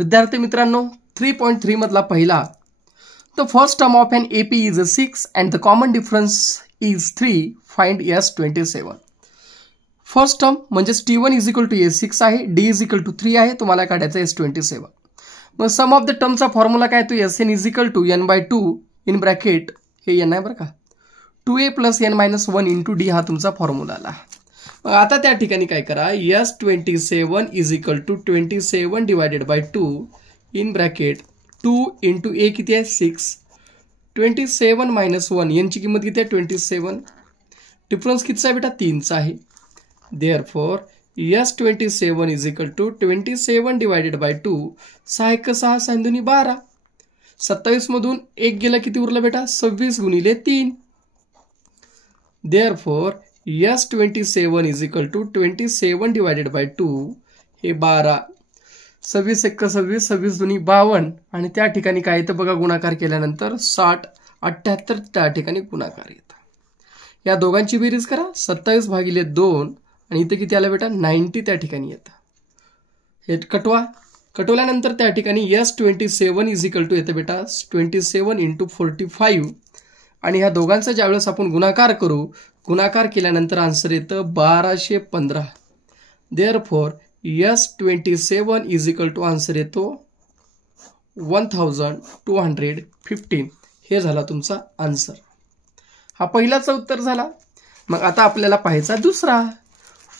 विद्यार्थी मित्रांनो 3.3 मधला पहिला The first term of an AP is a 6 and the common difference is 3. Find S27. First term म्हणजे T1 is equal to A6 आहे, D is equal to 3 आहे, तुम्हाला काढायचा S27. मग सम ऑफ द टर्मचा फॉर्म्युला काय तो Sn is equal to n/2 in bracket हे n आहे बरं का 2a + n-1 इंटू d हा तुमचा फॉर्म्युला आला. मग आता त्या ठिकाणी काय करा S27 is equal to 27 divided by 2 in bracket 2 into a किती आहे 6 27 - 1 यांची किंमत किती आहे 27 डिफरन्स कितीचा आहे बेटा 3चा आहे. Therefore S27 is equal to 27 divided by 2 6 × 6 6 × 12 27 मधून 1 गेला किती उरला बेटा 26 × 3. Therefore S27 is equal to 27 divided by 2 हे 12 26 1 26 26 2 52 आणि त्या ठिकाणी काय येतं बघा गुणाकार केल्यानंतर 60 78 त्या ठिकाणी गुणाकार येतं. या दोघांची बेरीज करा 27/2 आणि इथे किती आलं बेटा 90 त्या ठिकाणी येतं. हे कटवल्यानंतर त्या ठिकाणी S27 इज इक्वल टू येतं बेटा 27 × 45 आणि ह्या दोघांचा ज्यावेळेस आपण गुणाकार करू गुणाकार केल्यानंतर आन्सर येतं 1215. Therefore S27 is equal to answer येतो 1215. हे झाला तुमचा आन्सर. हा पहिलाचा उत्तर झाला. मग आता आपल्याला पाहायचा दुसरा.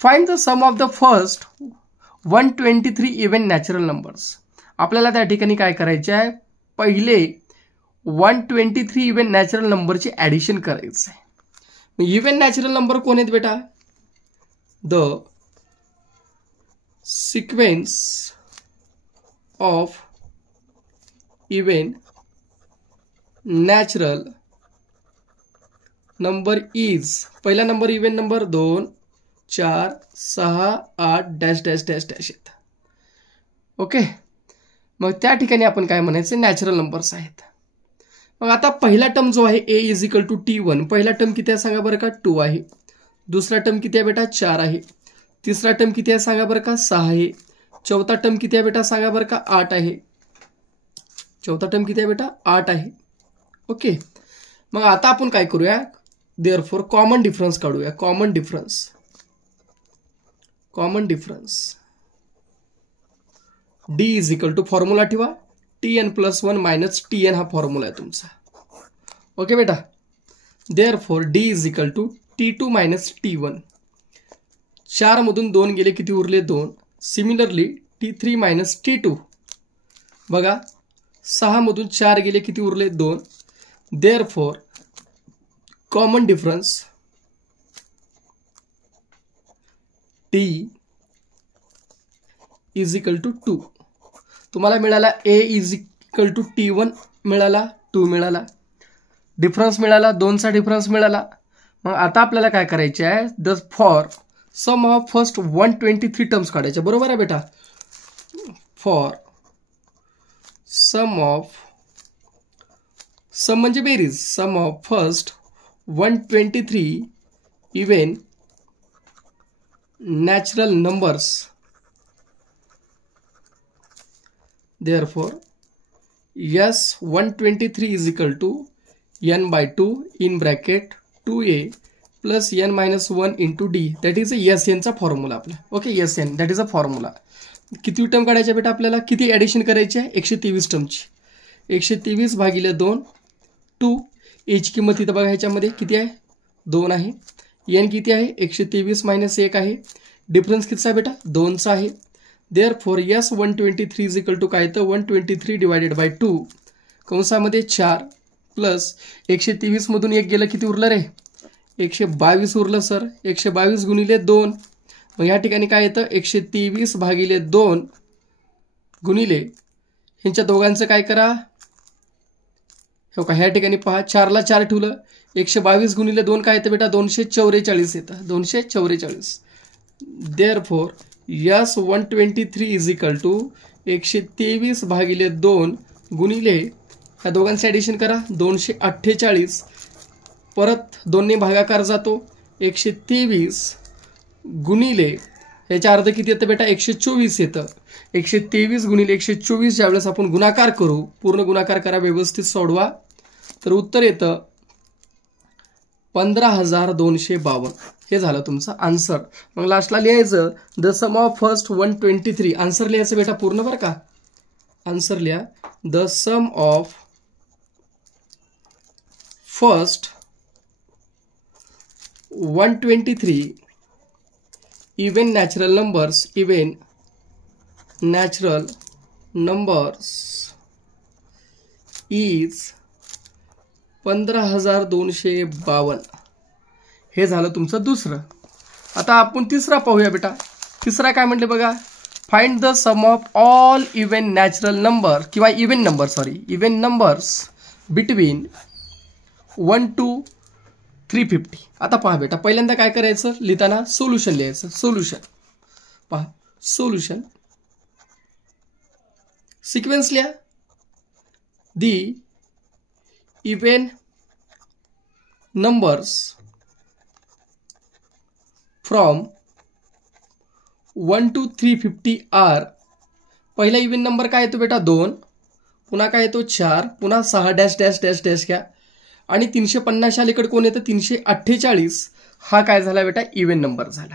Find the sum of the first 123 even natural numbers. आपल्याला त्या ठिकाणी काय करायचे आहे पहिले 123 इवन नॅचरल नंबरची ॲडिशन करायचं आहे. मग इवन नॅचरल नंबर कोण आहेत बेटा the sequence of even natural number is पहिला number even number 2 4 6 8 dash dash dash dash येत. ओके मग त्या ठिकाणी आपण काय म्हणायचं नॅचरल नंबर्स आहेत. मग आता पहिला टर्म जो आहे a is equal to T1 पहिला टर्म किती आहे सांगा बरं का 2 आहे. दुसरा टर्म किती आहे बेटा 4 आहे. तिसरा टर्म किती आहे सांगा बरं का 6 आहे. चौथा टर्म किती आहे बेटा सांगा बरं का 8 आहे. चौथा टर्म किती आहे बेटा 8 आहे. ओके मग आता आपण काय करूया देअरफॉर कॉमन डिफरन्स काढूया. Common difference D is equal to formula ठेवा Tn+1 - Tn हा फॉर्म्युला आहे तुमचा. ओके बेटा therefore D is equal to T2 - T1 4 मधून 2 गेले किती उरले 2. सिमिलरली T3 - T2 बघा 6 मधून 4 गेले किती उरले 2. Therefore common difference T is equal to 2 तुम्हाला मिळाला. A is equal to T1 मिळाला 2 मिळाला. डिफरन्स मिळाला 2चा डिफरन्स मिळाला. मग आता आपल्याला काय करायचे आहे the for sum of first 123 terms काढायचे बरोबर आहे बेटा. फॉर सम म्हणजे बेरीज sum of first 123 even natural numbers. Therefore S123 is equal to n/2 in bracket 2a plus n-1 into d that is a Sn चा formula आपला. Okay Sn that is a formula. किती term काढायचे बेटा आपल्याला किती addition करायची आहे 123 टर्मची. 123/2 2 a ची किंमत इथं बघा ह्याच्यामध्ये किती आहे 2 आहे. n किती आहे 123 - 1 आहे. डिफरन्स कितीचा आहे बेटा 2चा आहे. Therefore S123 is equal to काय तर 123 डिवायडेड बाय 2 कंसामध्ये 4 प्लस 123 मधून 1 गेलं किती उरलं रे 122 उरलं सर. 122 × 2 मग या ठिकाणी काय येतं 123/2 गुणिले ह्यांच्या दोघांचं काय करा हो का ह्या ठिकाणी पहा 4ला 4 ठेवलं 122 × 2 काय येतं बेटा 244 येतं 244. Therefore S123 is equal to 123/2 गुणिले ह्या दोघांचे ॲडिशन करा 248 परत 2ने भागाकार जातो 123 गुणिले याच्या अर्ध किती येतं बेटा 124 येतं. 123 गुणिले 124 ज्यावेळेस आपण गुणाकार करू, पूर्ण गुणाकार करा, व्यवस्थित सोडवा, तर उत्तर येतं 15,252. हे झालं तुमचं आन्सर. मग लास्टला लिहायचं the sum of first 123. Answer लिहायचं बेटा पूर्ण बरं का. आन्सर लिहा the sum of first 123 even natural numbers is 15,252. हे झालं तुमचं दुसरं. आता आपण तिसरा पाहूया बेटा. तिसरा काय म्हटले बघा, find the sum of all even natural number किंवा इवन नंबर्स बिटवीन 1 to 350. आता पहा बेटा, पहिल्यांदा काय करायचं, लिहिताना सोल्युशन लिहायचं. सोल्युशन पहा, सोल्युशन सिक्वेन्स लिहा. The even numbers from 1 to 350 are. पहिला इवन नंबर काय येतो बेटा 2, पुन्हा काय येतो 4, पुन्हा 6 डॅश डॅश डॅश डॅश घ्या, आणि 350 अलीकडे कोण येतं 348. हा काय झाला बेटा इवन नंबर झाला.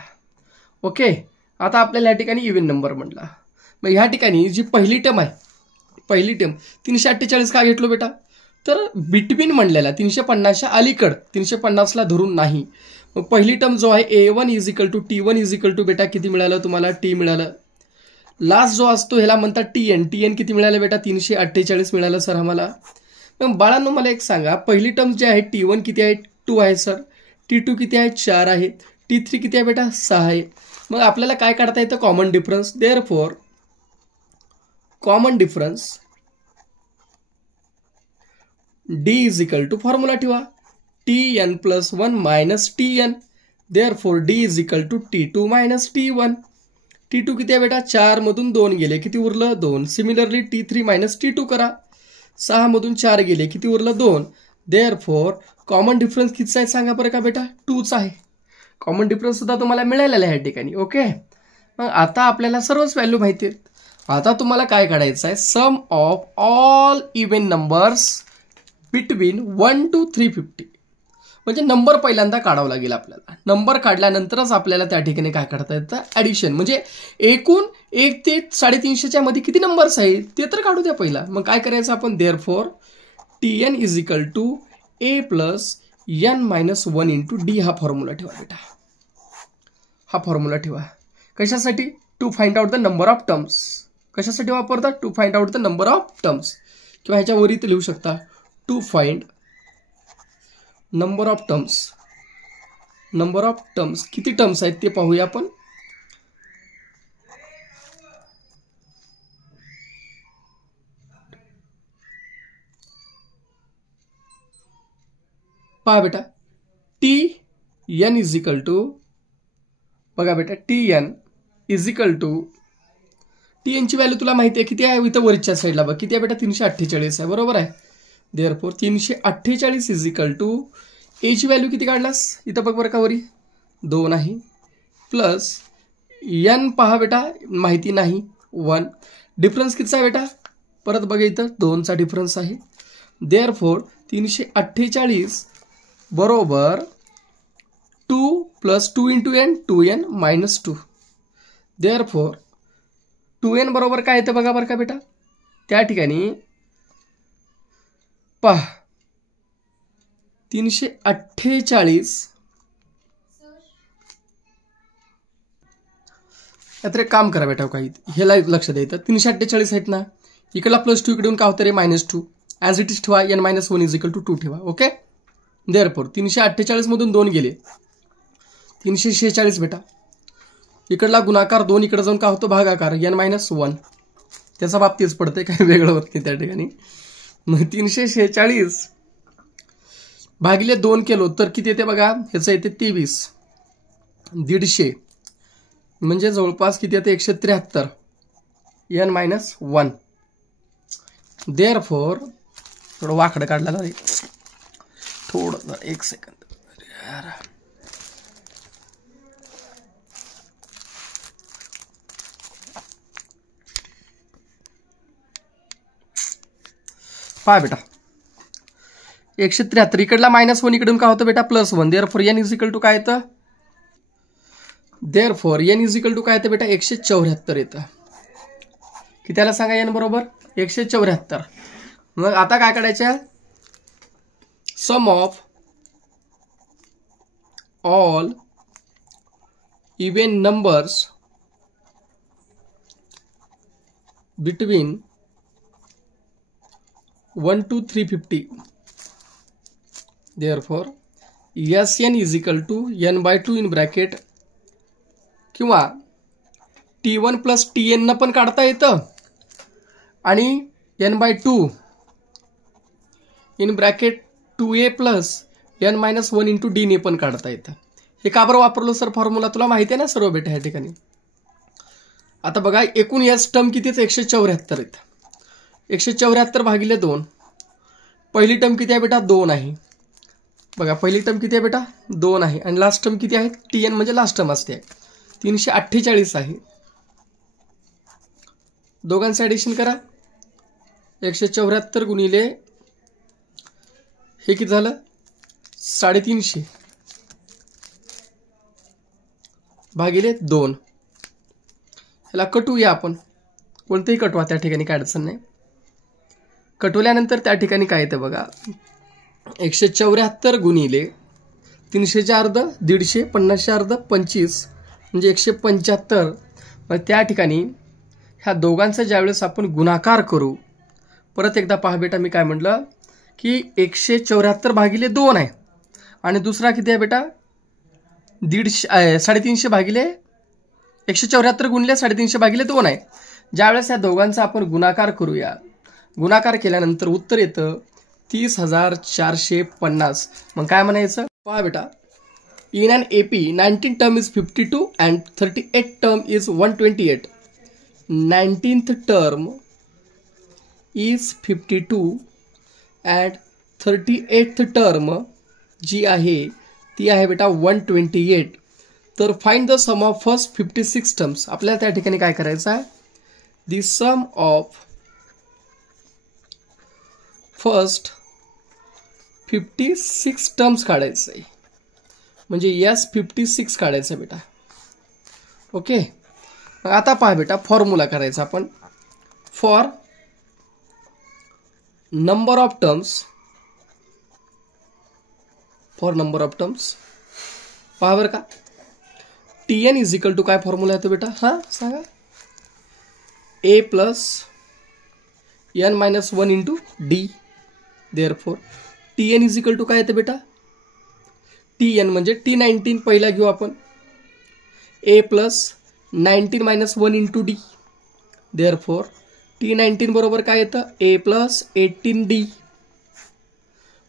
ओके. आता आपल्याला या ठिकाणी इवन नंबर म्हटला. मग ह्या ठिकाणी जी पहिली टर्म आहे, पहिली टर्म 348 का घेतलो बेटा, तर बिटवीन म्हणलेला 350च्या अलीकड, 350ला धरून नाही. मग पहिली टर्म जो आहे A1 is equal to T1 is equal to बेटा किती मिळालं तुम्हाला, T मिळालं. लास्ट जो असतो ह्याला म्हणतात TN किती मिळालं बेटा 348 मिळालं सर आम्हाला. मग बाळांनो मला एक सांगा, पहिली टर्म जी आहे T1 किती आहे 2 आहे सर, T2 किती आहे 4 आहे, T3 किती आहे बेटा 6 आहे. मग आपल्याला काय काढता येतं common difference. Therefore common difference D is equal to formula ठेवा Tn+1 minus Tn. Therefore D is equal to T2 minus T1. T2 किती आहे बेटा 4 मधून 2 गेले, किती उरलं 2. सिमिलरली T3 मायनस T2 करा, 6 मधून 4 गेले, किती उरलं 2. देअरफॉर कॉमन डिफरन्स कितीचा आहे सांगा बरं का बेटा 2चा आहे. कॉमन डिफरन्स सुद्धा तुम्हाला मिळालेला आहे या ठिकाणी. ओके. मग आता आपल्याला सर्वच व्हॅल्यू माहिती आहेत. आता तुम्हाला काय काढायचं आहे, sum of all even numbers between 1 to 350. म्हणजे नंबर पहिल्यांदा काढावा लागेल आपल्याला. नंबर काढल्यानंतरच आपल्याला त्या ठिकाणी काय करता येतं ॲडिशन. म्हणजे एकूण 1 ते 350च्या मध्ये किती नंबर्स आहेत ते तर काढू द्या पहिला. मग काय करायचं आपण, therefore Tn is equal to A+n-1 into D. हा फॉर्म्युला ठेवा बेटा, हा फॉर्म्युला ठेवा. कशासाठी, to find out the number of terms. कशासाठी वापरतात, to find out the number of terms. किंवा ह्याच्या वरी लिहू शकता to find number of terms. Number of terms किती टर्म्स आहेत ते पाहूया आपण. पहा बेटा Tn इज इक्वल टू, बघा बेटा Tn is equal to, Tn ची व्हॅल्यू तुला माहिती आहे किती आहे, इथं वरच्या साईडला बघ किती आहे बेटा 348 आहे, बरोबर आहे. Therefore 348 is equal to A ची व्हॅल्यू किती काढलास इथं बघ बरं का वरी 2 आहे, प्लस n पहा बेटा माहिती नाही 1. डिफरन्स कितीचा आहे बेटा, परत बघा इथं 2चा डिफरन्स आहे. देअरफॉर 348 बरोबर 2 plus 2 into n, 2n minus 2. Therefore 2n बरोबर काय येतं बघा बरं का बेटा, त्या ठिकाणी पहा 348. तर एक काम करा बेटा, काही ह्याला लक्ष द्यायचं. 348 आहेत ना, इकडला +2 इकडून काय होतं रे -2. ॲज इट इज ठेवा, n-1 इज इक्वल टू 2 ठेवा. ओके. देअरफॉर 348 मधून 2 गेले 346 बेटा. इकडला गुणाकार 2 इकडे जाऊन काय होतो भागाकार n-1. त्याचा बाब तेच पडते, काही वेगळं होत नाही त्या ठिकाणी. मग 346 भागिले 2 केलो तर किती येते बघा, ह्याचं येते 23. 150 म्हणजे जवळपास किती येते 173 n-1. देअरफॉर थोडं वाकडं काढलेलं आहे, थोडं 1 सेकंद. पहा बेटा 173, इकडला -1 इकडून काय होतं बेटा +1, therefore n is equal to काय येतं, therefore n is equal to काय येतं बेटा 174 येतं. किती आला सांगा n बरोबर 174. मग आता काय काढायचं, sum of all even numbers between 1 to 350. Therefore Sn is equal to n/2 in bracket किंवा T1 + Tn न पण काढता येतं आणि n/2 in bracket 2a + n-1 into d ने पण काढता येतं. हे का बरं वापरलो सर फॉर्म्युला, तुला माहिती आहे ना सर्व बेटा ह्या ठिकाणी. आता बघा एकूण एस टर्म कितीच 174 आहेत. 174 भागिले 2, पहिली टर्म किती आहे बेटा 2 आहे. बघा पहिली टर्म किती आहे बेटा 2 आहे आणि लास्ट टर्म किती आहे Tn म्हणजे लास्ट टर्म असते 348 आहे. दोघांचं ॲडिशन करा, 174 गुणिले हे किती झालं 350 भागिले 2. ह्याला कटूया आपण, कोणतेही कटवा त्या ठिकाणी काय अडचण नाही. कटवल्यानंतर त्या ठिकाणी काय येतं बघा 174 गुणिले 300 अर्ध 150, 50 अर्ध 25 म्हणजे 175. मग त्या ठिकाणी ह्या दोघांचा ज्यावेळेस आपण गुणाकार करू, परत एकदा पहा बेटा मी काय म्हटलं की 174 भागिले 2 आहे आणि दुसरा किती आहे बेटा 350 भागिले 174 गुणिले 350 भागिले 2 आहे. ज्यावेळेस या दोघांचा आपण गुणाकार करूया, गुणाकार केल्यानंतर उत्तर येतं 30,450. मग काय म्हणायचं पहा बेटा, in an AP 19 term is 52 and 38 term is 128. 19th term is 52 and 38th term जी आहे ती आहे बेटा 128. तर find the sum of first 56 terms. आपल्याला त्या ठिकाणी काय करायचं आहे, the sum of first 56 terms काढायचं आहे, म्हणजे यस 56 काढायचं बेटा. ओके, मग आता पहा बेटा फॉर्म्युला करायचा आपण. For number of terms, for number of terms पहा बरं का, Tn इज इक्वल टू काय फॉर्म्युला येतो बेटा, हां सांगा, a + n-1 into d. Therefore Tn is equal to काय येतं बेटा, Tn म्हणजे T19 पहिला घेऊ आपण, a + 19 - 1 into d. Therefore T19 बरोबर काय येतं a + 18d.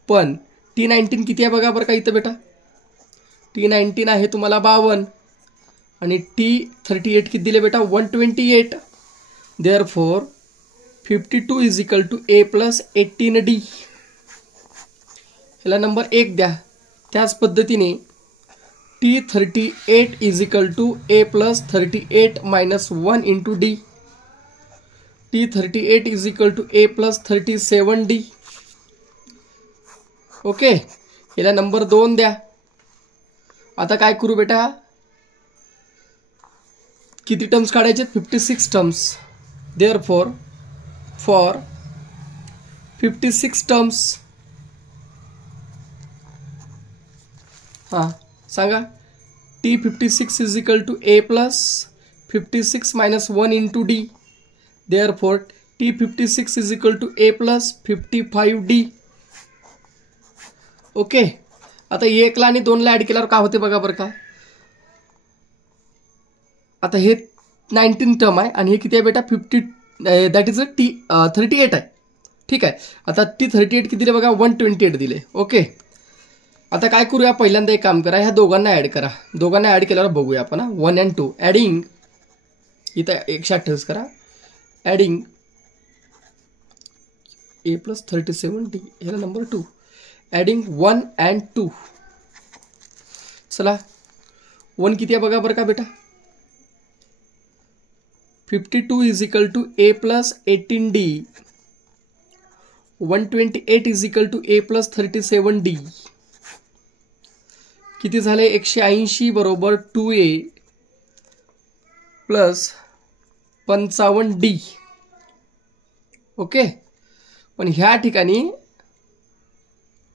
पण T19 किती आहे बघा बरं का इथं बेटा, T19 आहे तुम्हाला 52 आणि T38 किती दिले बेटा 128. Therefore 52 is equal to a + 18d. ह्याला नंबर 1 द्या. त्याच पद्धतीने T38 is equal to a + 38 - 1 into d. T38 is equal to a + 37d. Okay, ह्याला नंबर 2 द्या. आता काय करू बेटा, किती टर्म्स काढायचे 56 टर्म्स. देअरफॉर फॉर 56 टर्म्स हां सांगा, T56 is equal to a + 56 - 1 into d. Therefore T56 is equal to a + 55d. Okay, आता 1 ला आणि 2 ला ॲड केल्यावर काय होते बघा बरं का, आता हे 19 टर्म आहे आणि हे किती आहे बेटा 50, दॅट इज T38 आहे. ठीक आहे, आता T38 किती दिले बघा 128 दिले. ओके, आता काय करूया, पहिल्यांदा एक काम करा, ह्या दोघांना ॲड करा. दोघांना ॲड केल्यावर बघूया आपण 1 and 2 ॲडिंग, इथं 128 करा, ॲडिंग a + 37d. ह्याला नंबर 2, ॲडिंग 1 and 2. चला 1 किती आहे बघा बरं का बेटा, 52 is equal to a + 18d 128 is equal to A plus 37d. किती झाले 180 बरोबर 2a प्लस 55d. ओके, पण ह्या ठिकाणी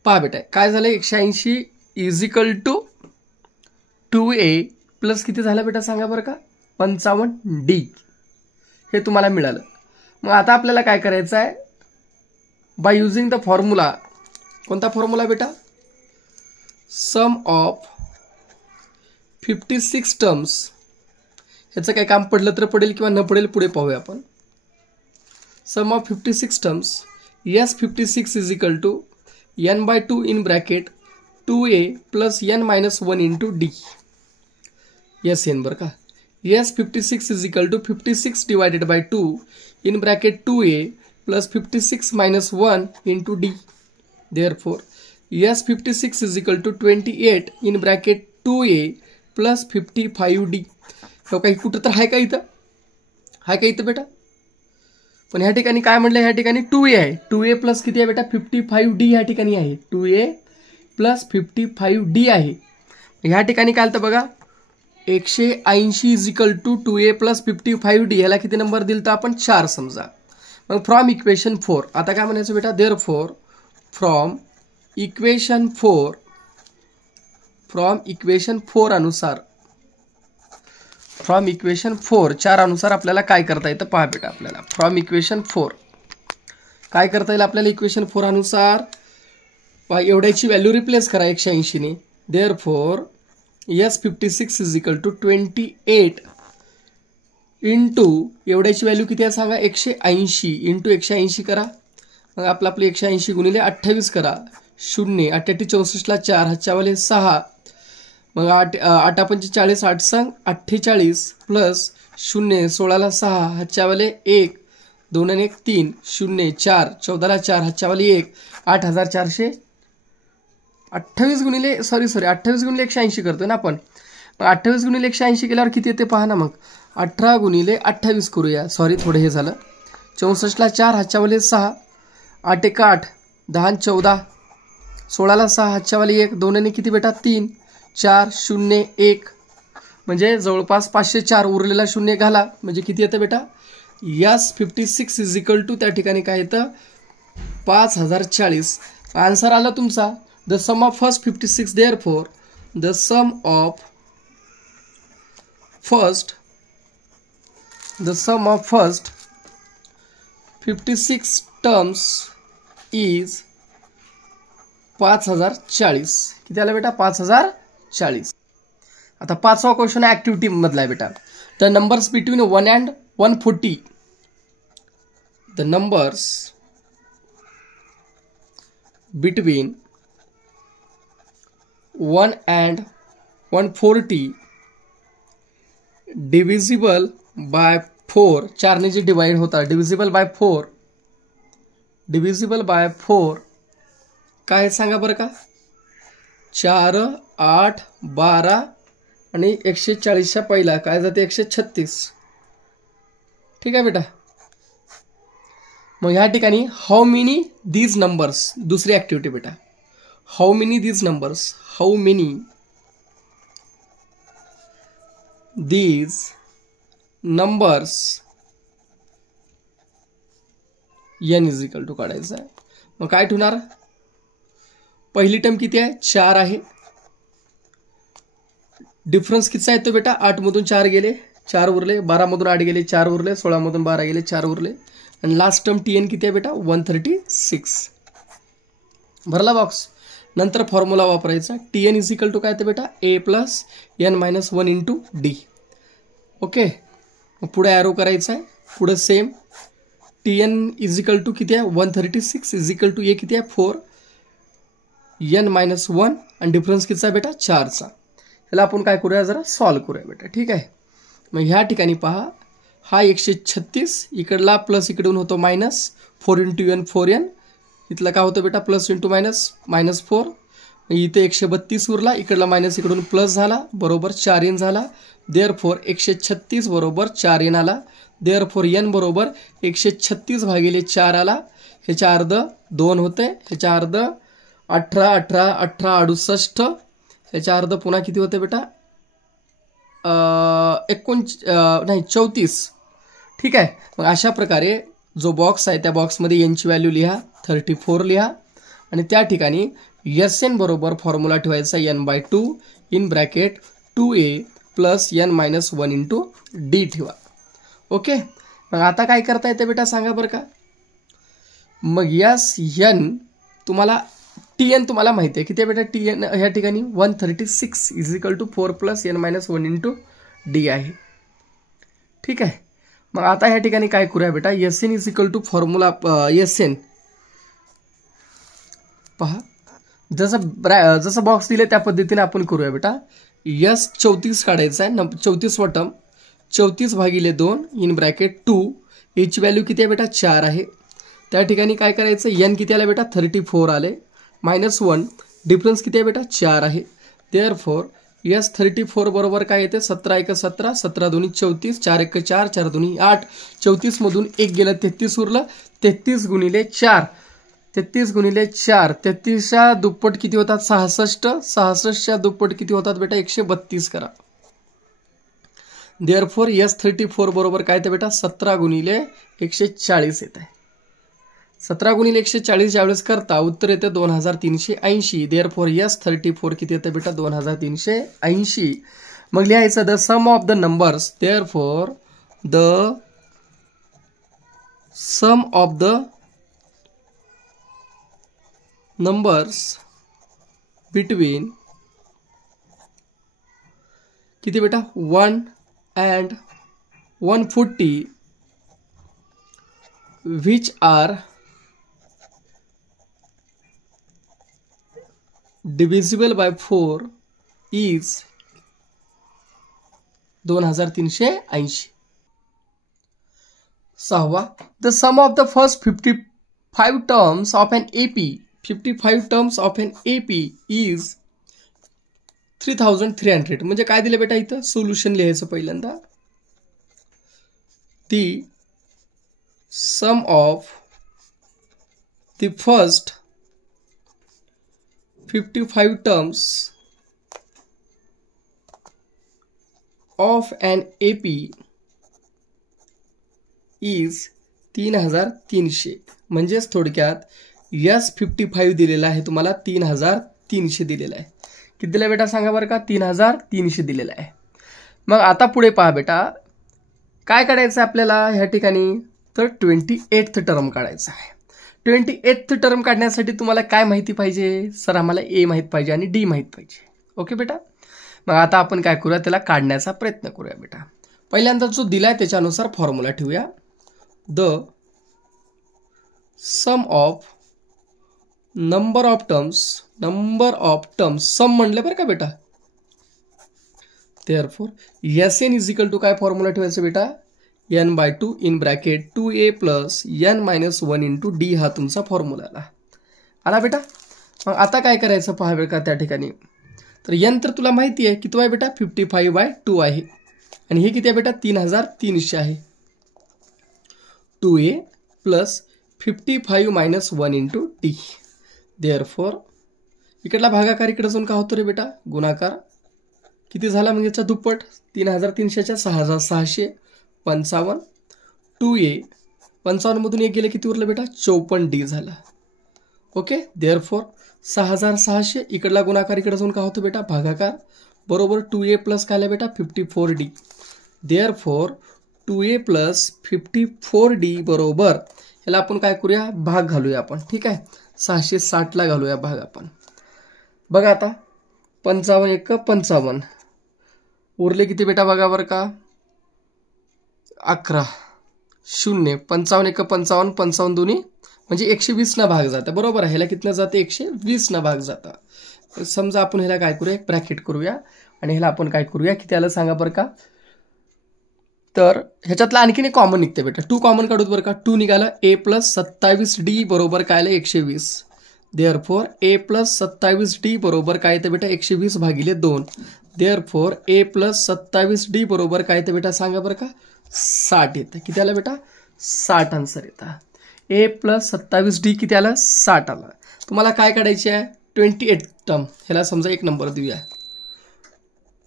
पहा बेटा काय झालं 180 is equal to 2a plus किती झालं बेटा सांगा बरं का 55d. हे तुम्हाला मिळालं. मग आता आपल्याला काय करायचं आहे बाय युजिंग द फॉर्म्युला. कोणता फॉर्म्युला बेटा सम ऑफ 56 टर्म्स. ह्याचं काय काम पडलं तर पडेल किंवा न पडेल पुढे पाहूया आपण. Sum of 56 terms S 56 is equal to n/2 in bracket 2a plus n-1 into d. S n बरं का. S 56 is equal to 56 divided by 2 in bracket 2a plus 56 minus 1 into d. Therefore S 56 is equal to 28 in bracket 2a plus 55d. हो काही कुठं तर आहे का इथं, आहे का इथं बेटा. पण ह्या ठिकाणी काय म्हटलं ह्या ठिकाणी 2a आहे. 2a प्लस किती आहे बेटा 55d ह्या ठिकाणी आहे. 2a प्लस 55d आहे. ह्या ठिकाणी काय आलं बघा 180 is equal to 2a plus 55d. ह्याला किती नंबर दिला तर आपण 4 समजा. मग फ्रॉम इक्वेशन 4 आता काय म्हणायचं बेटा देअरफॉर फ्रॉम इक्वेशन 4 अनुसार फ्रॉम इक्वेशन 4 अनुसार आपल्याला काय करता येतं पहा बेटा. आपल्याला फ्रॉम इक्वेशन 4 काय करता येईल आपल्याला इक्वेशन 4 अनुसार पहा एवढ्याची व्हॅल्यू रिप्लेस करा 180 ने. Therefore S 56 is equal to 28 into एवढ्याची व्हॅल्यू किती आहे सांगा 180 इंटू 180 करा. मग आपलं 180 गुणिले 28 करा. 0 88 64ला 4 हातच्यावाले 6 मग 8 8 45 8 सांग 48 प्लस 0 16ला 6 हातच्यावाले 1 2 आणि 1 3 0 4 14ला 4 हातच्यावाले 1 8428 गुणिले 28 गुणिले 180 करतोय ना आपण. मग 28 गुणिले 180 केल्यावर किती येते पहा ना. मग 18 गुणिले 28 करूया. थोडं हे झालं. 64ला 4 हातच्यावाले 6 8 1 8 10 14 16ला 6 हातच्यावाले 1 2 आणि किती बेटा 3 4 0 1 म्हणजे जवळपास 504 उरलेला 0 घाला म्हणजे किती येतं बेटा यस 56 इज इक्वल टू त्या ठिकाणी काय येतं 5040. आन्सर आला तुमचा. The sum of first 56 therefore the sum of first 56 terms is 5040. किती आला बेटा 5040. आता 5वा क्वेश्चन ऍक्टिव्हिटी मधला आहे बेटा. The numbers between 1 and 140. The numbers between 1 and 140 divisible by 4. 4 ने जे डिवाइड होता डिव्हिजिबल बाय 4 काय सांगा बरं का 4 8 12 आणि 140च्या पहिला काय जाते 136. ठीक आहे बेटा. मग ह्या ठिकाणी हाऊ मेनी दीज नंबर्स दुसरी ऍक्टिव्हिटी बेटा. How many these numbers n is equal to काढायचं आहे. मग काय ठेवणार पहिली टर्म किती आहे 4 आहे. डिफरन्स किती आहे तो बेटा 8 मधून 4 गेले 4 उरले 12 मधून 8 गेले 4 उरले 16 मधून 12 गेले 4 उरले आणि लास्ट टर्म tn किती आहे बेटा 136. भरला बॉक्स. नंतर फॉर्म्युला वापरायचा tn इज इक्वल टू काय येतं बेटा a plus n-1 into d. Okay मग पुढे ॲरो करायचा आहे. पुढे same tn is equal to किती आहे 136 इज इक्वल टू a किती आहे 4 n-1 आणि डिफरन्स कितीचा बेटा 4चा. ह्याला आपण काय करूया जरा सॉल्व्ह करूया बेटा. ठीक आहे. मग ह्या ठिकाणी पहा हा 136 इकडला प्लस इकडून होतो मायनस 4 इंटू n 4n इथलं काय होतं बेटा प्लस इंटू मायनस 4 इथे 132 उरला इकडला मायनस इकडून प्लस झाला बरोबर 4n झाला देअरफॉर 136 बरोबर 4 n आला. देअरफॉर n बरोबर 136 भागिले 4 आला. ह्याच्या अर्ध 2 होते. ह्याच्या अर्ध 18 18 18 68. ह्याच्या अर्ध पुन्हा किती होते बेटा 34. ठीक आहे. मग अशा प्रकारे जो बॉक्स आहे त्या बॉक्समध्ये n ची व्हॅल्यू लिहा 34 लिहा आणि त्या ठिकाणी Sn बरोबर फॉर्म्युला ठेवायचा n/2 in bracket 2a plus n-1 into D ठेवा. ओके. मग आता काय करता येते बेटा सांगा बरं का. मग Sn तुम्हाला Tn तुम्हाला माहिती आहे किती बेटा Tn ह्या ठिकाणी 136 is equal to 4 plus n-1 into D आहे. ठीक आहे. मग आता ह्या ठिकाणी काय करूया बेटा Sn is equal to formula Sn पहा जसं बॉक्स दिले त्या पद्धतीने आपण करूया बेटा. S 34 काढायचा आहे 34वा टर्म 34 भागिले 2 इन ब्रॅकेट 2 याची व्हॅल्यू किती आहे बेटा 4 आहे. त्या ठिकाणी काय करायचं n किती आला बेटा 34 आले -1 डिफरन्स किती आहे बेटा 4 आहे. देअरफॉर S 34 बरोबर काय येते 17 1 17 17 2 34 4 1 4 4 2 8 34 मधून 1 गेलं 33 उरलं 33 गुणिले 4 33 गुणिले 4 33च्या दुप्पट किती होतात 66 66च्या दुप्पट किती होतात बेटा 132 करा. देअरफॉर S 34 बरोबर काय येते बेटा 17 गुणिले 140 येत आहे. 17 गुणिले 140 ज्यावेळेस करता उत्तर येते 2380. देअरफॉर S 34 किती येते बेटा 2380. मग लिहायचं the sum of the numbers. Therefore the sum of the numbers between किती बेटा 1 and 140 which are divisible by 4 is 2380. सहावा the sum of the first 55 terms of an AP 55 terms of an AP is 3300. म्हणजे काय दिले बेटा इथं solution लिहायचं पहिल्यांदा. The sum of the first 55 terms of an AP is 3300. म्हणजेच थोडक्यात S 55 दिलेला आहे तुम्हाला 3300 दिलेला आहे. किती दिला बेटा सांगा बरं का 3300 दिलेला आहे. मग आता पुढे पहा बेटा काय काढायचं आपल्याला ह्या ठिकाणी तर 28th टर्म काढायचं आहे. 28th टर्म काढण्यासाठी तुम्हाला काय माहिती पाहिजे सर आम्हाला A माहित पाहिजे आणि D माहित पाहिजे. ओके बेटा. मग आता आपण काय करूया त्याला काढण्याचा प्रयत्न करूया बेटा. पहिल्यांदा जो दिलाय त्याच्यानुसार फॉर्म्युला ठेवूया. The sum of number of terms sum म्हणले बरं का बेटा. Therefore Sn is equal to काय फॉर्म्युला ठेवायचं बेटा n/2 in bracket 2a plus n-1 into D हा तुमचा फॉर्म्युला आला बेटा. मग आता काय करायचं पहा बेटा त्या ठिकाणी तर n तर तुला माहिती आहे किती आहे बेटा 55/2 आहे आणि हे किती आहे बेटा 3300 आहे. 2a plus 55 - 1 into D. Therefore इकडला भागाकार इकडे जाऊन का होतो रे बेटा गुणाकार किती झाला म्हणजे याचा दुप्पट 3300च्या 6600 55 2a 55 मधून 1 गेले किती उरलं बेटा 54d झाला. ओके. देअरफॉर 6600 इकडला गुणाकार इकडे जाऊन का होतो बेटा भागाकार बरोबर 2a प्लस काय बेटा 54d. Therefore 2a plus 54d बरोबर याला आपण काय करूया भाग घालूया आपण. ठीक आहे 660 ला घालूया भाग आपण. बघा आता 55 1 55 उरले किती बेटा बघा बरं का 11 0 55 1 55 55 दोन्ही म्हणजे 120 ना भाग जातं बरोबर आहे. ह्याला कितना जाते 120 ना भाग जातं. समजा आपण ह्याला काय करूया एक ब्रॅकेट करूया आणि ह्याला आपण काय करूया की त्याला सांगा बरं का तर ह्याच्यातला आणखीन एक कॉमन निघते बेटा 2 कॉमन काढूत बरं का 2 निघाला a प्लस 27d बरोबर काय आलं 120. देअरफॉर a प्लस 27d बरोबर काय येतं बेटा 120 भागिले 2. देअरफॉर ए प्लस 27D बरोबर काय येतं बेटा सांगा बरं का 60 येतं. किती आलं बेटा 60 आन्सर येतं. ए प्लस 27D किती आलं 60 आलं. तुम्हाला काय काढायची आहे 28 टर्म. ह्याला समजा एक नंबर देऊया.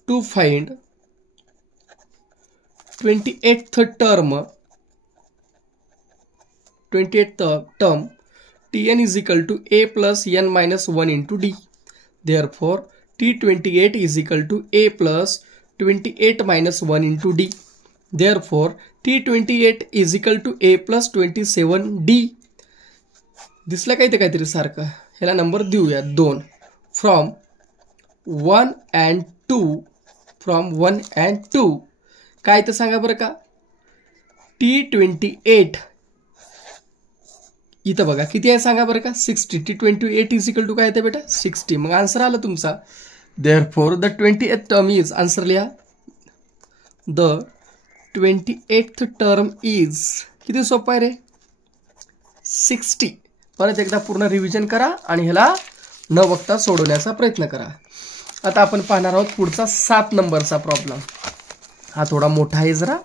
To find 28th term Tn is equal to a plus n minus 1 into d. Therefore, T28 is equal to a plus 28 minus 1 into d. Therefore, T28 is equal to a plus 27d. दिसलं काय ते काहीतरी सारखं. ह्याला number देऊया 2. From 1 and 2. From 1 and 2. काय ते सांगा बरं का. T28 इथं बघा किती आहे सांगा बरं का 60. T28 इज इक्वल टू काय येते बेटा 60. मग आन्सर आला तुमचा. Therefore the 28th term is answer लिहा. द 28th टर्म इज किती सोपं आहे रे 60. परत एकदा पूर्ण रिव्हिजन करा आणि ह्याला न बघता सोडवण्याचा प्रयत्न करा. आता आपण पाहणार आहोत पुढचा 7 नंबरचा प्रॉब्लेम. हा थोडा मोठा आहे जरा.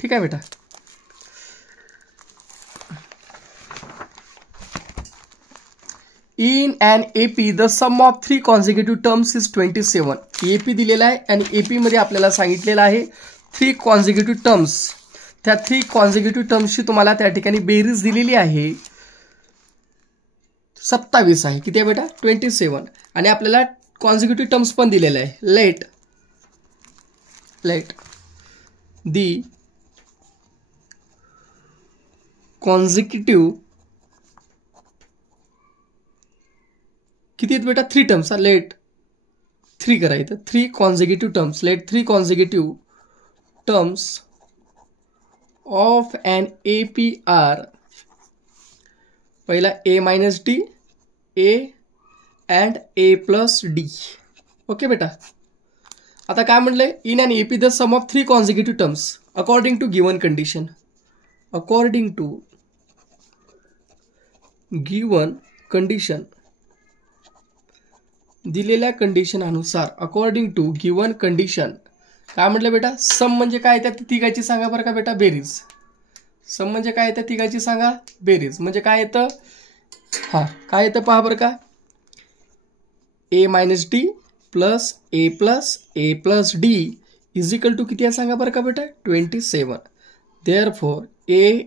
ठीक आहे बेटा. In an AP, the sum of 3 consecutive terms is 27. AP दिलेला आहे आणि AP मध्ये आपल्याला सांगितलेलं आहे 3 consecutive terms. त्या 3 consecutive termsची तुम्हाला त्या ठिकाणी बेरीज दिलेली आहे 27 आहे. किती आहे बेटा 27. आणि आपल्याला consecutive terms पण दिलेला आहे. Let the consecutive किती आहेत बेटा 3 टर्म्स. लेट 3 करा इथं 3 consecutive terms. Let 3 consecutive terms of an AP are पहिला a minus d, a and a plus d. Okay बेटा. आता काय म्हणलंय in an AP the sum of 3 consecutive terms according to given condition. According to given condition दिलेल्या condition अनुसार according to given condition काय म्हटलं बेटा सम म्हणजे काय त्या तिघाची सांगा बरं का बेटा बेरीज. सम म्हणजे काय त्या तिघाची सांगा बेरीज. म्हणजे काय येतं हा काय येतं पहा बरं का a minus D plus a plus D is equal to किती आहे सांगा बरं का बेटा 27. देअरफॉर a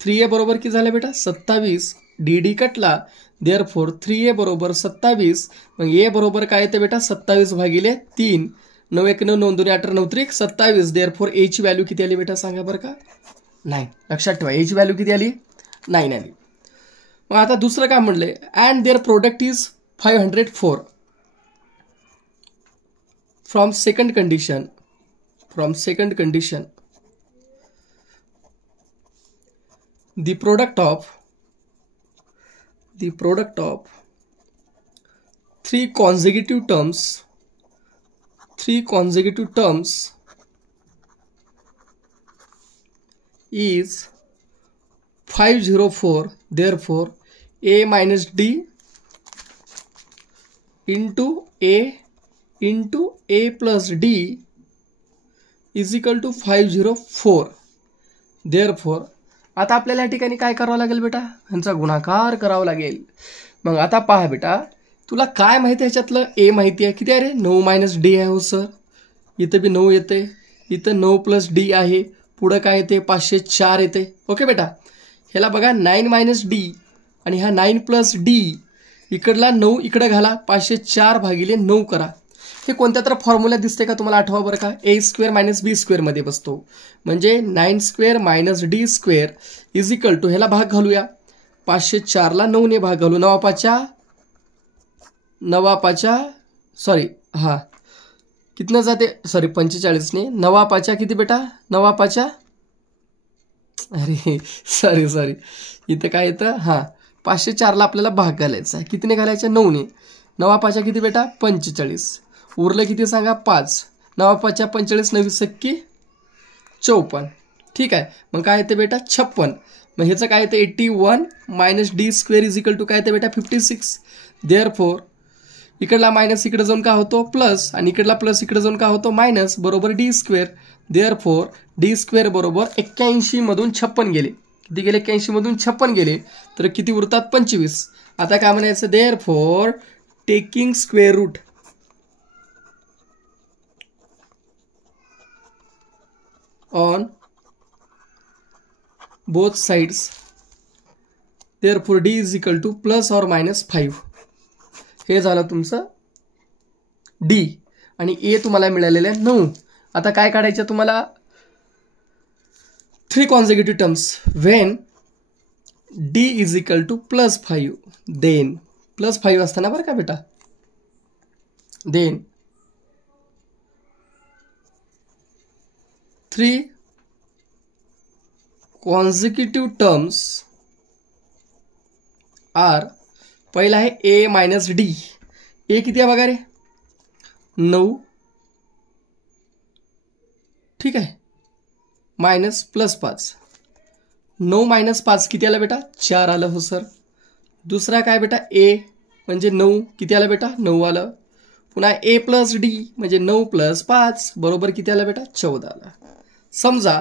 3a बरोबर किती झालं बेटा 27. डी कटला. देअरफॉर 3a बरोबर 27. मग a बरोबर काय येते बेटा 27 भागिले 3. 9 1 9 9 2 8 9 3 27. देअरफॉर a ची व्हॅल्यू किती आली बेटा सांगा बरं का 9. लक्षात ठेवा a ची व्हॅल्यू किती आली 9 आली. मग आता दुसरं काय म्हणलंय and their product is 504. From second condition the product of 3 consecutive terms is 504. Therefore a minus d into a plus d is equal to 504. Therefore आता आपल्याला या ठिकाणी काय करावं लागेल बेटा ह्यांचा गुणाकार करावा लागेल. मग आता पहा बेटा तुला काय माहिती आहे ह्याच्यातलं a माहिती आहे किती आहे रे 9 मायनस डी आहे. हो सर इथं बी 9 येते. इथं 9 प्लस डी आहे. पुढं काय येते 504 येते. ओके बेटा. ह्याला बघा 9 मायनस डी आणि हा 9 प्लस डी इकडला 9 इकडे घाला 504 भागिले 9 करा. हे कोणत्या तर फॉर्म्युला दिसते का तुम्हाला आठवा बरं का a square minus B square मध्ये बसतो. म्हणजे 9 square minus D square is equal to ह्याला भाग घालूया 504 ला 9 ने भाग घालू. नवापाच्या सॉरी हा कितना जाते सॉरी 45 ने नवापाच्या किती बेटा नवापाच्या अरे सॉरी इथं काय येतं हा 504 ला आपल्याला भाग घालायचा आहे. कितीने घालायचा 9 ने. नवापाच्या किती बेटा 45. उरलं किती सांगा 5. नवापाच्या 45 29 सक्की 54. ठीक आहे. मग काय येते बेटा 56. मग ह्याचं काय येतं 81 minus D square is equal to काय येते बेटा 56. देअरफॉर इकडला मायनस इकडे जाऊन काय होतो प्लस, आणि इकडला प्लस इकडे जाऊन काय होतो मायनस, बरोबर D square. Therefore D square बरोबर 81 मधून 56 गेले. किती गेले? 81 मधून 56 गेले, तर किती उरतात? 25. आता काय म्हणायचं? Therefore taking square root on both sides, therefore D is equal to plus or minus 5. हे झालं तुमचं डी, आणि ए तुम्हाला मिळालेले 9. आता काय काढायचं तुम्हाला? 3 consecutive terms when D is equal to plus 5, then plus 5 असताना बरं का बेटा, देन 3 कॉन्झिक्युटिव्ह टर्म्स आर. पहिला आहे ए मायनस डी. ए किती आहे बघा रे? 9. ठीक आहे, मायनस प्लस 5. 9 मायनस 5 किती आलं बेटा? 4 आलं. हो सर. दुसरा काय बेटा? ए म्हणजे 9 किती आलं बेटा? 9 आलं. पुन्हा ए प्लस डी म्हणजे 9 प्लस 5 बरोबर किती आलं बेटा? 14 आलं. समजा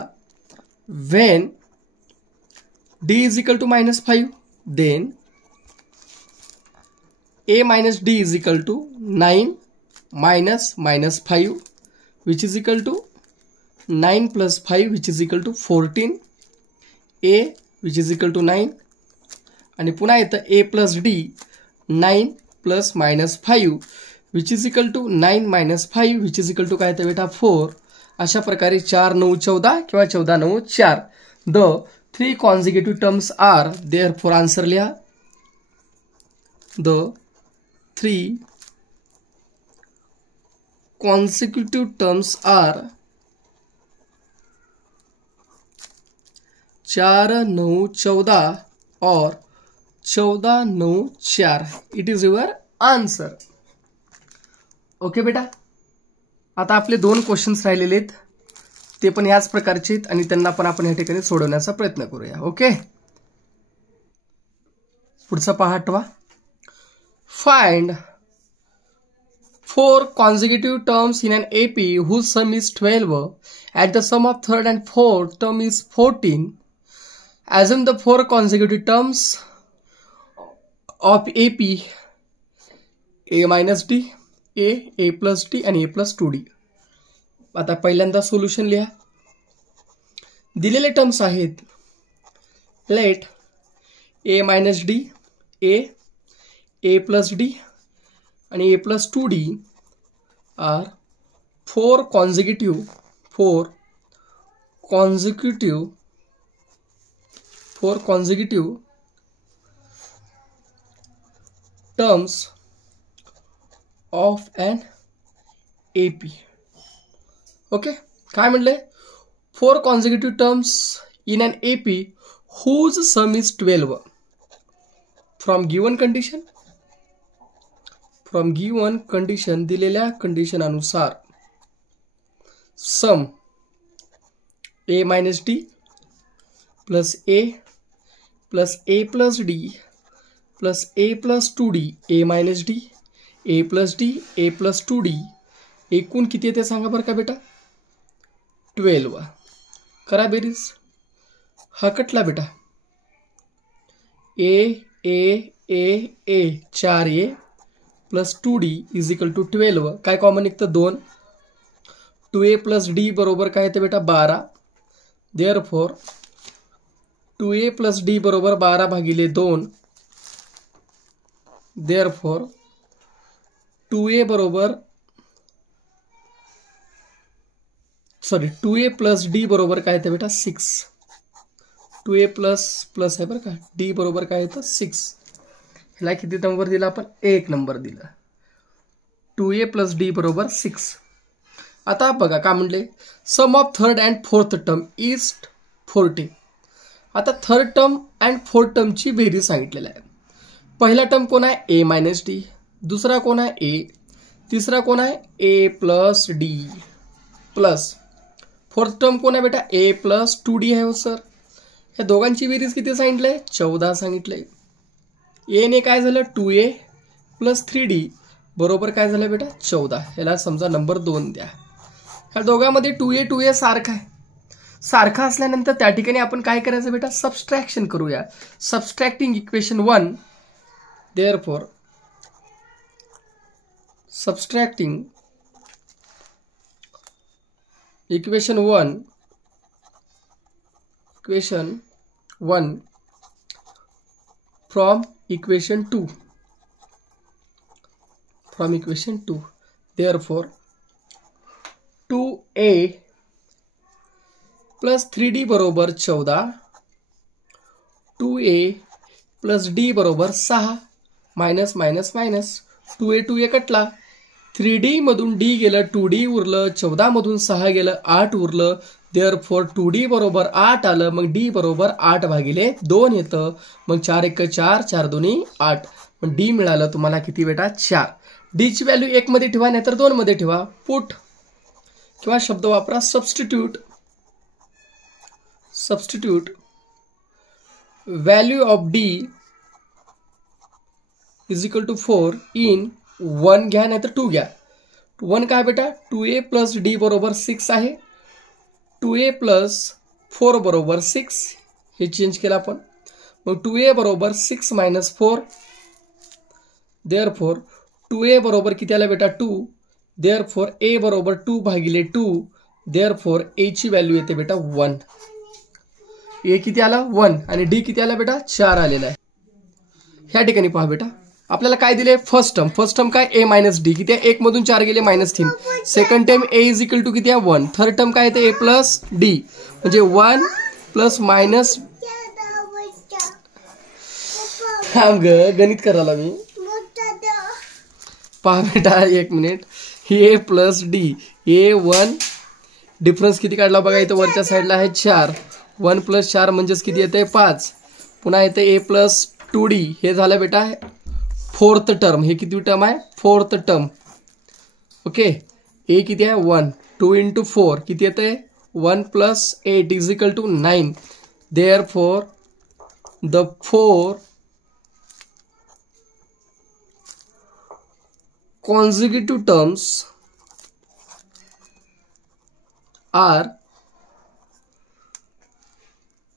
when D is equal to minus 5, then a minus d is equal to 9 minus minus 5 which is equal to 9 plus 5 which is equal to 14, a which is equal to 9, आणि पुन्हा येतं a plus d 9 plus minus 5 which is equal to 9 minus 5 which is equal to काय येतं बेटा? 4. अशा प्रकारे 4 9 14 किंवा 14 9 4. The 3 consecutive terms are, therefore answer लिहा. The 3 consecutive terms are 4 9 14 और 14 9 4. It is your answer. Okay बेटा. आता आपले 2 क्वेश्चन्स राहिलेले आहेत, ते पण याच प्रकारचे आहेत आणि त्यांना पण आपण या ठिकाणी सोडवण्याचा प्रयत्न करूया. ओके, पुढचा पहा 8वा. Find 4 consecutive terms in an AP whose sum is 12 and the sum of third and fourth term is 14. Assume the 4 consecutive terms of AP A minus D, A plus D and A plus 2D. आता पहिल्यांदा solution लिहा. दिलेले terms आहेत. Let A minus D, A plus D आणि A plus 2D are 4 consecutive terms of an AP. Okay, काय म्हणले? 4 consecutive terms in an AP whose sum is 12 from given condition दिलेल्या condition अनुसार सम A minus D plus A plus A plus D plus A plus 2D, A minus D, A plus D, A plus 2D, एकूण किती येते सांगा बरं का बेटा? 12. करा बेरीज. हा कटला बेटा. A 4A plus 2D is equal to 12. काय कॉमन निघतं? 2. 2A प्लस D बरोबर काय येतं बेटा? 12. देअरफॉर 2A प्लस D बरोबर 12 भागिले 2. देअरफॉर 2A प्लस D बरोबर काय येतं बेटा? 6. 2A प्लस आहे बरं का, D बरोबर काय येतं? 6. ह्याला किती नंबर दिला आपण? 1 नंबर दिला. 2A प्लस D बरोबर 6. आता बघा काय म्हणले? Sum of third and fourth term is 14. आता थर्ड टर्म अँड फोर्थ टर्मची बेरीज सांगितलेली आहे. पहिला टर्म कोण आहे? A minus D. दुसरा कोण आहे? A. तिसरा कोण आहे? A plus D plus fourth term कोण आहे बेटा? A प्लस 2D आहे. हो सर, या दोघांची बेरीज किती सांगितलंय? 14 सांगितलंय. A ने काय झालं? 2A plus 3D. बरोबर काय झालं बेटा 14. ह्याला समजा नंबर 2 द्या. ह्या दोघांमध्ये 2a सारखा आहे. सारखा असल्यानंतर त्या ठिकाणी आपण काय करायचं बेटा सबस्ट्रॅक्शन करूया. Subtracting equation 1 therefore subtracting equation 1 from equation 2 therefore 2a plus 3d बरोबर 14 2a plus d बरोबर 6 मायनस 2a कटला 3d मधून d गेलं 2d उरलं 14 मधून 6 गेलं 8 उरलं देअरफॉर 2d बरोबर 8 आलं. मग d बरोबर 8/2 येतं. मग 4 1 4 4 2 8. मग d मिळालं तुम्हाला किती बेटा 4. d ची व्हॅल्यू 1 मध्ये ठेवा नाहीतर 2 मध्ये ठेवा. पुट किंवा शब्द वापरा substitute value of d is equal to 4 in 1 घ्या नाहीतर 2 घ्या. 1 काय बेटा 2a प्लस d बरोबर 6 आहे. 2a प्लस 4 बरोबर 6 हे चेंज केलं आपण. मग 2a बरोबर 6 मायनस 4 देअरफॉर 2a बरोबर किती आला बेटा 2 देअरफॉर a बरोबर 2/2 देअरफॉर a ची व्हॅल्यू येते बेटा 1. a किती आला 1 आणि d किती आला बेटा 4 आलेला आहे. ह्या ठिकाणी पहा बेटा आपल्याला काय दिले फर्स्ट टर्म काय a मायनस d किती आहे 1 मधून 4 गेले -3. Second term a is equal to किती आहे 1. थर्ड टर्म काय येते a प्लस d म्हणजे 1 प्लस मायनस गणित करायला मी पहा बेटा 1 minute a plus d a1 difference किती काढला बघा इथं वरच्या साईडला आहे 4. 1 प्लस 4 म्हणजेच किती येते 5. पुन्हा येते a प्लस 2d हे झालं बेटा फोर्थ टर्म. हे किती टर्म आहे फोर्थ टर्म. ओके a किती आहे 1 2 इंटू 4 किती येते 1 plus 8 is equal to 9. Therefore the 4 consecutive terms are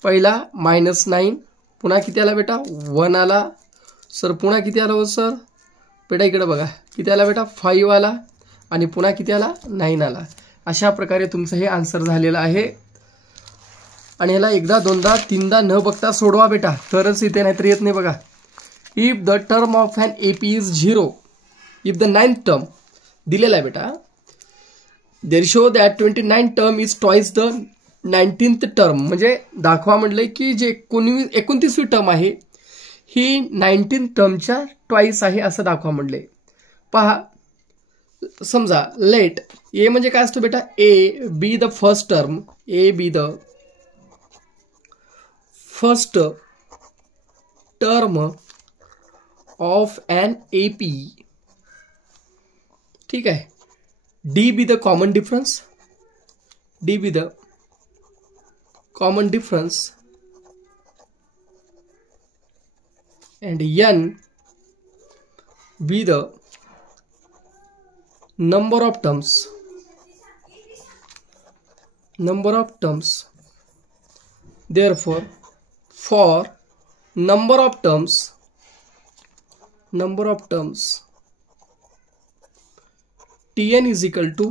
पहिला -9 पुन्हा किती आला बेटा 1 आला सर. पुन्हा किती आला हो सर बेटा इकडे बघा किती आला बेटा 5 आला आणि पुन्हा किती आला 9 आला. अशा प्रकारे तुमचं हे आन्सर झालेलं आहे. आणि ह्याला एकदा दोनदा तीनदा न बघता सोडवा बेटा तरच इथे नाहीतर येत नाही बघा. If the term of an AP is 0 if the 9th term दिलेला आहे बेटा there show that 29 term is twice the 19th term. म्हणजे दाखवा म्हटलंय की जे 29वी टर्म आहे ही 19th टर्मच्या ट्वाइस आहे असं दाखवा म्हटलंय. पहा समजा लेट ए म्हणजे काय असतो बेटा A be the first term A be the first term of an AP. ठीक आहे. D be the common difference and n be the number of terms therefore for number of terms Tn is equal to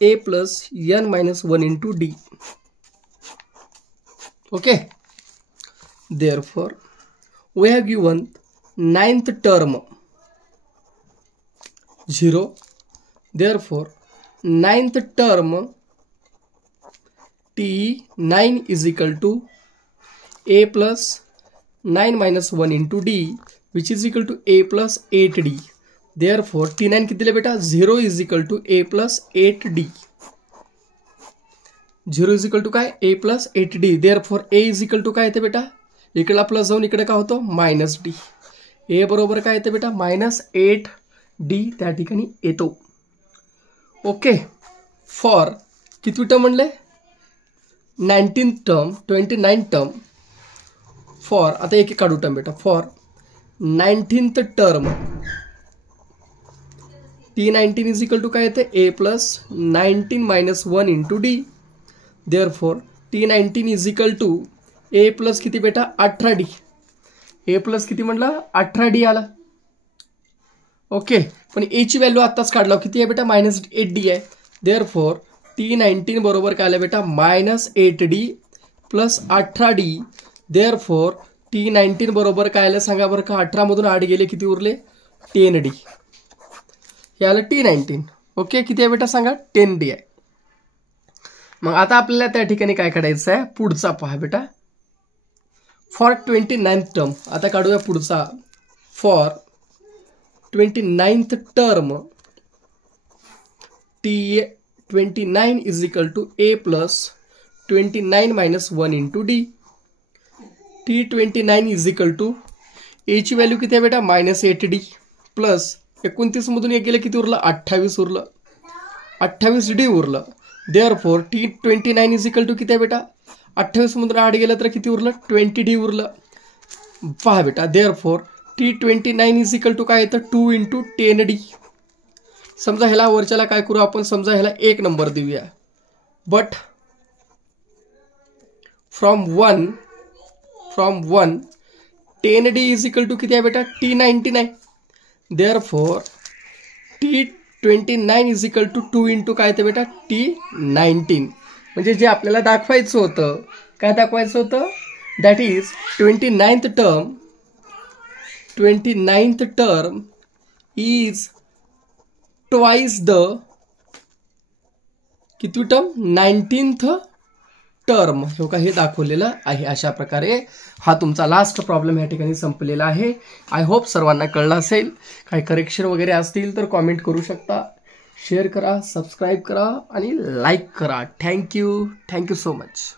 a plus n minus 1 into d. Okay, therefore we have given 9th term 0. Therefore 9th term T9 is equal to a plus 9 minus 1 into d which is equal to a plus 8d. Therefore T9 किती दिले बेटा 0 is equal to a plus 8d. 0 is equal to काय a plus 8d. Therefore a is equal to काय येते बेटा इकडला plus जाऊन इकडे काय होतं -d. a बरोबर काय येते बेटा -8d त्या ठिकाणी येतो. ओके फॉर किती टर्म म्हणले 19th term 29th term for आता एक काढू टर्म बेटा for 19th term T19 is equal to काय येते A plus 19 minus 1 into D. देअरफॉर T19 is equal to A plus किती बेटा 18D. A प्लस किती म्हटलं 18D आला. ओके, पण A ची व्हॅल्यू आत्ताच काढला किती आहे बेटा -8D आहे. देअरफॉर T19 बरोबर काय आलं बेटा -8D plus 18D. Therefore T19 बरोबर काय आलं सांगा बरं का. 18 मधून 8 गेले किती उरले 10D. हे आलं T19. ओके, किती आहे बेटा सांगा 10D आहे. मग आता आपल्याला त्या ठिकाणी काय काढायचं आहे पुढचा पहा बेटा. फॉर 29th टर्म आता काढूया पुढचा. For 29th term T29 is equal to A plus 29 minus 1 into D. T29 is equal to A ची व्हॅल्यू किती आहे बेटा -8D प्लस 29 मधून एक गेलं किती उरलं 28 उरलं. 28D उरलं. Therefore T29 is equal to किती आहे बेटा 28 मधून 8 गेलं तर किती उरलं 20D उरलं. पहा बेटा therefore T29 is equal to काय येतं 2 इंटू 10D. समजा ह्याला वरच्याला काय करू आपण समजा ह्याला 1 नंबर देऊया. But from 1 10D is equal to किती आहे बेटा T19 आहे. Therefore T29 is equal to 2 into काय येतं बेटा T19. म्हणजे जे आपल्याला दाखवायचं होतं काय दाखवायचं होतं that is 29th term is twice the किती टर्म 19th टर्म. हे दाखवलेलं आहे. अशा प्रकारे हा तुमचा लास्ट प्रॉब्लेम या ठिकाणी संपलेला आहे. आय होप सर्वांना कळलं असेल. काही करेक्शन वगैरे असतील तर कॉमेंट करू शकता. शेअर करा, सबस्क्राईब करा आणि लाईक करा. Thank you so much.